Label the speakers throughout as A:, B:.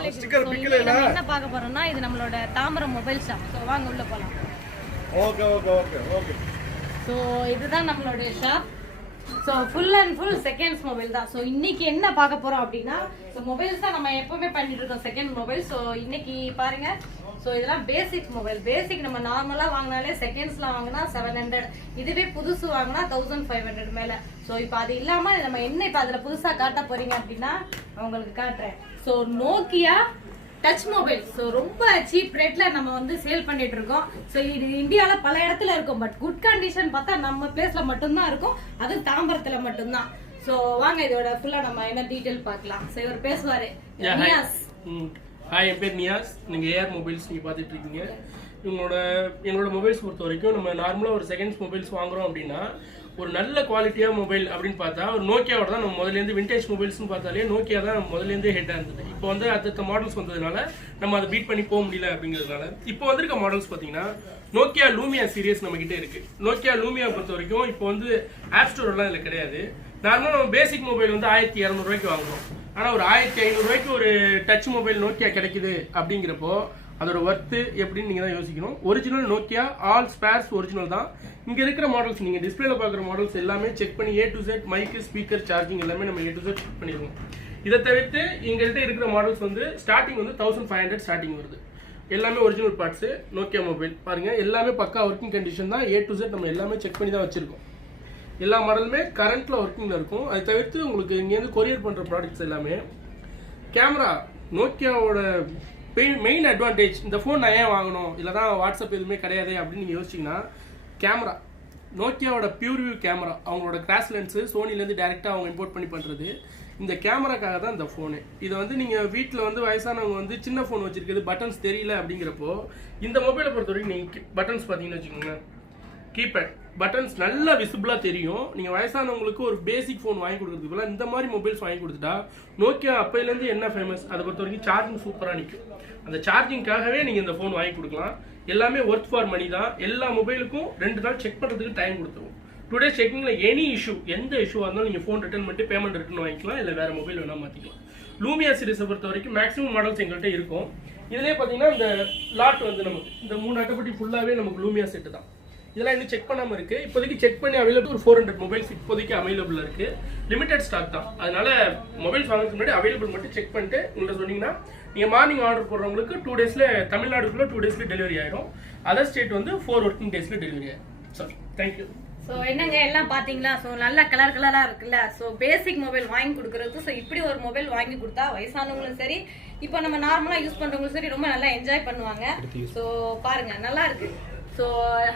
A: நம்ம என்ன பார்க்க போறோம்னா இது நம்மளோட தாம்பரம் மொபைல் ஷாப் ஸோ வாங்க உள்ள போலாம்.
B: Okay okay okay okay
A: so இதுதான் நம்மளுடைய shop so full and full seconds mobile தான். ஸோ இன்னைக்கு என்ன பார்க்க போறோம் அப்படின்னா ஸோ மொபைல்ஸ் தான் நம்ம எப்பவுமே பண்ணிட்டு இருக்கோம் செகண்ட் மொபைல் ஸோ இன்னைக்கு பாருங்க. ஸோ இதெல்லாம் பேசிக் மொபைல் பேசிக் நம்ம நார்மலாக வாங்கினாலே செகண்ட்ஸ்லாம் வாங்கினா செவன் ஹண்ட்ரட் இதுவே புதுசு வாங்கினா தௌசண்ட் ஃபைவ் ஹண்ட்ரட் மேலே. ஸோ இப்போ அது இல்லாமல் நம்ம என்ன இப்போ அதில் புதுசாக காட்ட போறீங்க அப்படின்னா உங்களுக்கு காட்டுறேன். So Nokia touch mobile so ரொம்ப சீப் ரேட்ல நம்ம வந்து சேல் பண்ணிட்டு இருக்கோம் ஸோ இது இந்தியால பல இடத்துல இருக்கும். பட் குட் கண்டிஷன் பார்த்தா நம்ம பிளேஸ்ல மட்டும்தான் இருக்கும். அது தாம்பரத்துல மட்டும்தான். ஸோ வாங்க இதோட ஃபுல்லா நம்ம என்ன டீடைல் பார்க்கலாம். ஸோ இவர் பேசுவாரு. நியாஸ்.
C: ஹாய் என் பேர் நியாஸ் நீங்கள் ஏஆர் மொபைல்ஸ் நீங்கள் பார்த்துட்டு இருக்கீங்க. இவங்களோட எங்களோட மொபைல்ஸ் பொறுத்த வரைக்கும் நம்ம நார்மலாக ஒரு செகண்ட்ஸ் மொபைல்ஸ் வாங்குறோம் அப்படின்னா ஒரு நல்ல குவாலிட்டியாக மொபைல் அப்படின்னு பார்த்தா ஒரு நோக்கியாவோட தான் நம்ம முதலேருந்து விண்டேஜ் மொபைல்ஸ்னு பார்த்தாலே நோக்கியா தான் முதலேருந்தே ஹெட்டாக இருந்தது. இப்போ வந்து அடுத்த மாடல்ஸ் வந்ததுனால நம்ம அதை பீட் பண்ணி போக முடியல அப்படிங்கிறதுனால இப்போ வந்திருக்க மாடல்ஸ் பார்த்தீங்கன்னா நோக்கியா லூமியா சீரியஸ் நம்ம இருக்குது இருக்கு. நோக்கியா லூமியா பொறுத்த வரைக்கும் இப்போ வந்து ஆப் ஸ்டோர்லாம் இதில் கிடையாது. நார்மலாக நம்ம பேசிக் மொபைல் வந்து ஆயிரத்தி இரநூறுவாய்க்கு வாங்குறோம். ஆனால் ஒரு ஆயிரத்தி ஐநூறுரூவாய்க்கு ஒரு டச் மொபைல் நோக்கியா கிடைக்குது அப்படிங்கிறப்போ அதோட ஒர்த்து எப்படின்னு நீங்கள் தான் யோசிக்கணும். Original Nokia all spares original தான். இங்கே இருக்கிற மாடல்ஸ் நீங்கள் டிஸ்பிளேல பார்க்குற மாடல்ஸ் எல்லாமே செக் பண்ணி ஏ டு செட் மைக்கு ஸ்பீக்கர் சார்ஜிங் எல்லாமே நம்ம ஏ டு செட் செக் பண்ணிடுவோம். இதை தவிர்த்து எங்கள்கிட்ட இருக்கிற மாடல்ஸ் வந்து ஸ்டார்டிங் வந்து தௌசண்ட் ஃபைவ் ஹண்ட்ரட் ஸ்டார்டிங் வருது. எல்லாமே ஒரிஜினல் பார்ட்ஸு நோக்கியா மொபைல் பாருங்க எல்லாமே பக்கா ஒர்க்கிங் கண்டிஷன் தான். ஏ டு செட் நம்ம எல்லாமே செக் பண்ணி தான் வச்சுருக்கோம். எல்லா மாடலுமே கரண்ட்டில் ஒர்க்கிங்கில் இருக்கும். அதை தவிர்த்து உங்களுக்கு இங்கேருந்து கொரியர் பண்ணுற ப்ராடக்ட்ஸ் எல்லாமே. கேமரா நோக்கியாவோட மெயின் அட்வான்டேஜ் இந்த ஃபோன் நான் ஏன் வாங்கணும்? இல்லை தான் வாட்ஸ்அப் எதுவுமே கிடையாது அப்படின்னு நீங்கள் யோசிச்சிங்கன்னா கேமரா நோக்கியாவோட பியூர் வியூ கேமரா அவங்களோட கிராஸ் லென்ஸு சோனிலேருந்து டேரெக்டாக அவங்க இம்போர்ட் பண்ணி பண்ணுறது இந்த கேமராக்காக தான் இந்த ஃபோனு இதை வந்து நீங்கள் வீட்டில் வந்து வயசானவங்க வந்து சின்ன ஃபோன் வச்சிருக்கிறது பட்டன்ஸ் தெரியல அப்படிங்கிறப்போ இந்த மொபைலை பொறுத்த வரைக்கும் நீங்கள் பட்டன்ஸ் பார்த்தீங்கன்னு வச்சுக்கோங்களேன். கீபேட் பட்டன்ஸ் நல்லா விசிபிளாக தெரியும். நீங்கள் வயசானவங்களுக்கு ஒரு பேசிக் ஃபோன் வாங்கி கொடுக்குறதுக்கு பதிலாக இந்த மாதிரி மொபைல்ஸ் வாங்கி கொடுத்துட்டா நோக்கியா அப்போலேருந்து என்ன ஃபேமஸ் அதை பொறுத்த வரைக்கும் சார்ஜிங் சூப்பராக நிற்கும் அந்த சார்ஜிங்காகவே நீங்கள் இந்த ஃபோன் வாங்கி கொடுக்கலாம். எல்லாமே ஒர்க் ஃபார் மணி தான். எல்லா மொபைலுக்கும் ரெண்டு நாள் செக் பண்ணுறதுக்கு டைம் கொடுத்துருவோம் டுடே செக்கிங்கில் எனி இஷ்யூ எந்த இஷ்யூவாக இருந்தாலும் நீங்கள் ஃபோன் ரிட்டர்ன் பண்ணிட்டு பேமெண்ட் ரிட்டர்ன் வாங்கிக்கலாம். இல்லை வேறு மொபைல் வேணால் மாற்றிக்கலாம் லூமியா சீரிஸை பொறுத்த வரைக்கும் மேக்ஸிமம் மாடல்ஸ் எங்கள்கிட்ட இருக்கும். இதுலேயே பார்த்தீங்கன்னா இந்த லாட் வந்து நமக்கு இந்த மூணு அட்டைப்பட்டி ஃபுல்லாகவே நமக்கு லூமியா செட்டு தான். இதெல்லாம் இன்னும் செக் பண்ணாம இருக்கு. இப்போதைக்கு செக் பண்ணி அவைலபிள் ஒரு ஃபோர் ஹண்ட்ரட் மொபைல்ஸ் இப்போதைக்கு அவைலபிள் இருக்கு. லிமிடெட் ஸ்டாக் தான். அதனால மொபைல்ஸ் வாங்குறதுக்கு முன்னாடி அவைலபிள் மட்டும் செக் பண்ணிட்டு உங்கள்ட்ட சொன்னீங்கன்னா நீங்க மார்னிங் ஆர்டர் போடுறவங்களுக்கு டூ டேஸ்ல தமிழ்நாடுக்குள்ள டூ டேஸ்ல டெலிவரி ஆயிடும் அதர் ஸ்டேட் வந்து ஃபோர் ஒர்க்கிங் டேஸ்ல டெலிவரி ஆயிடும் சாரி தேங்க்யூ
A: ஸோ என்னங்க எல்லாம் பாத்தீங்களா? ஸோ நல்ல கலர் கலரா இருக்குல்ல? ஸோ பேசிக் மொபைல் வாங்கி கொடுக்கறது ஸோ இப்படி ஒரு மொபைல் வாங்கி கொடுத்தா வயசானவங்களும் சரி இப்போ நம்ம நார்மலா யூஸ் பண்றவங்களும் சரி ரொம்ப நல்லா என்ஜாய் பண்ணுவாங்க. ஸோ பாருங்க நல்லா இருக்கு. ஸோ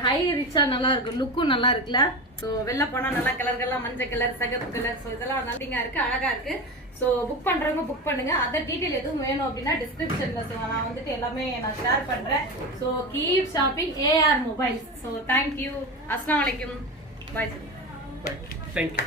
A: ஹை ரிச்சா நல்லா இருக்கு லுக்கும் நல்லா இருக்குல்ல ஸோ வெளில போனா நல்லா கலர்கள்லாம் மஞ்சள் கலர் சகப்பு கலர் ஸோ இதெல்லாம் நல்லா இருக்கு அழகா இருக்கு. ஸோ புக் பண்றவங்க புக் பண்ணுங்க. அதை டீட்டெயில் எதுவும் வேணும் அப்படின்னா டிஸ்கிரிப்ஷன்ல நான் வந்துட்டு எல்லாமே நான் ஷேர் பண்றேன். So keep shopping AR mobiles so thank you அஸ்லாம் வலைக்கும் பாய்
C: பை தேங்க்யூ